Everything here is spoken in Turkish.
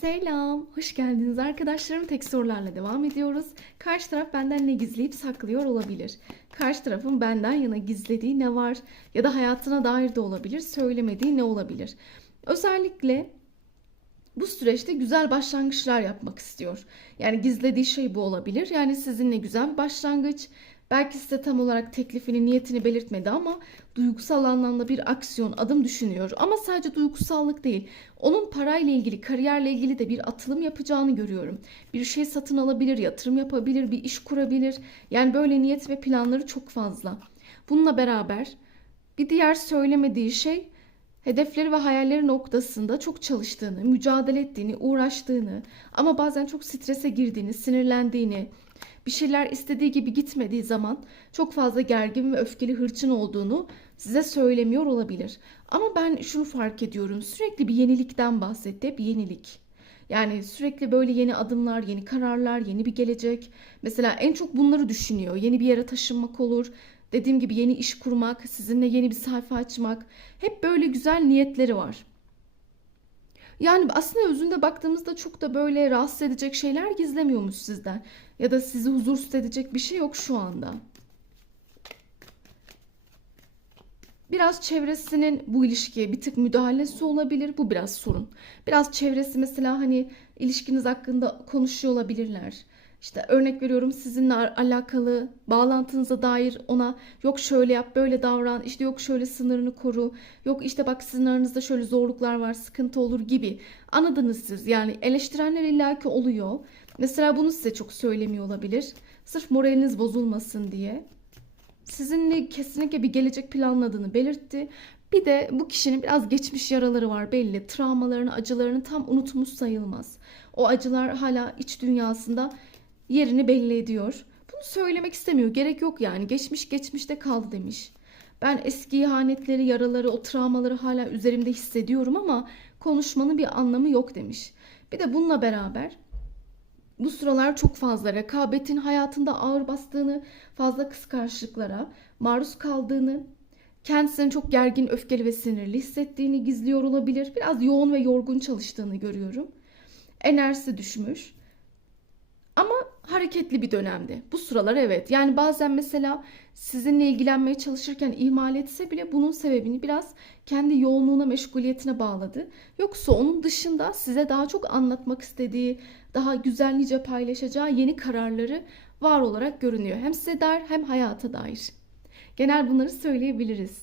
Selam, hoş geldiniz arkadaşlarım. Tek sorularla devam ediyoruz. Karşı taraf benden ne gizleyip saklıyor olabilir? Karşı tarafın benden yana gizlediği ne var? Ya da hayatına dair de olabilir, söylemediği ne olabilir? Özellikle bu süreçte güzel başlangıçlar yapmak istiyor. Yani gizlediği şey bu olabilir. Yani sizinle güzel bir başlangıç. Belki size tam olarak teklifini, niyetini belirtmedi ama duygusal anlamda bir aksiyon, adım düşünüyor. Ama sadece duygusallık değil. Onun parayla ilgili, kariyerle ilgili de bir atılım yapacağını görüyorum. Bir şey satın alabilir, yatırım yapabilir, bir iş kurabilir. Yani böyle niyet ve planları çok fazla. Bununla beraber bir diğer söylemediği şey hedefleri ve hayalleri noktasında çok çalıştığını, mücadele ettiğini, uğraştığını ama bazen çok strese girdiğini, sinirlendiğini, bir şeyler istediği gibi gitmediği zaman çok fazla gergin ve öfkeli hırçın olduğunu size söylemiyor olabilir. Ama ben şunu fark ediyorum. Sürekli bir yenilikten bahsetti. Hep yenilik. Yani sürekli böyle yeni adımlar, yeni kararlar, yeni bir gelecek. Mesela en çok bunları düşünüyor. Yeni bir yere taşınmak olur. Dediğim gibi yeni iş kurmak, sizinle yeni bir sayfa açmak. Hep böyle güzel niyetleri var. Yani aslında özünde baktığımızda çok da böyle rahatsız edecek şeyler gizlemiyormuş sizden. Ya da sizi huzursuz edecek bir şey yok şu anda. Biraz çevresinin bu ilişkiye bir tık müdahalesi olabilir. Bu biraz sorun. Biraz çevresi mesela hani ilişkiniz hakkında konuşuyor olabilirler. İşte örnek veriyorum sizinle al- alakalı bağlantınıza dair ona yok şöyle yap böyle davran işte yok şöyle sınırını koru yok işte bak sizin aranızda şöyle zorluklar var sıkıntı olur gibi anladınız siz yani eleştirenler illaki oluyor. Mesela bunu size çok söylemiyor olabilir. Sırf moraliniz bozulmasın diye sizinle kesinlikle bir gelecek planladığını belirtti. Bir de bu kişinin biraz geçmiş yaraları var belli. Travmalarını, acılarını tam unutmuş sayılmaz. O acılar hala iç dünyasında yerini belli ediyor. Bunu söylemek istemiyor. Gerek yok yani. Geçmiş geçmişte kaldı demiş. Ben eski ihanetleri, yaraları, o travmaları hala üzerimde hissediyorum ama konuşmanın bir anlamı yok demiş. Bir de bununla beraber bu sıralar çok fazla rekabetin hayatında ağır bastığını, fazla kıskançlıklara maruz kaldığını, kendisini çok gergin, öfkeli ve sinirli hissettiğini gizliyor olabilir. Biraz yoğun ve yorgun çalıştığını görüyorum. Enerjisi düşmüş. Hareketli bir dönemde. Bu sıralar evet. Yani bazen mesela sizinle ilgilenmeye çalışırken ihmal etse bile bunun sebebini biraz kendi yoğunluğuna, meşguliyetine bağladı. Yoksa onun dışında size daha çok anlatmak istediği, daha güzel nice paylaşacağı yeni kararları var olarak görünüyor. Hem size dair hem hayata dair. Genel bunları söyleyebiliriz.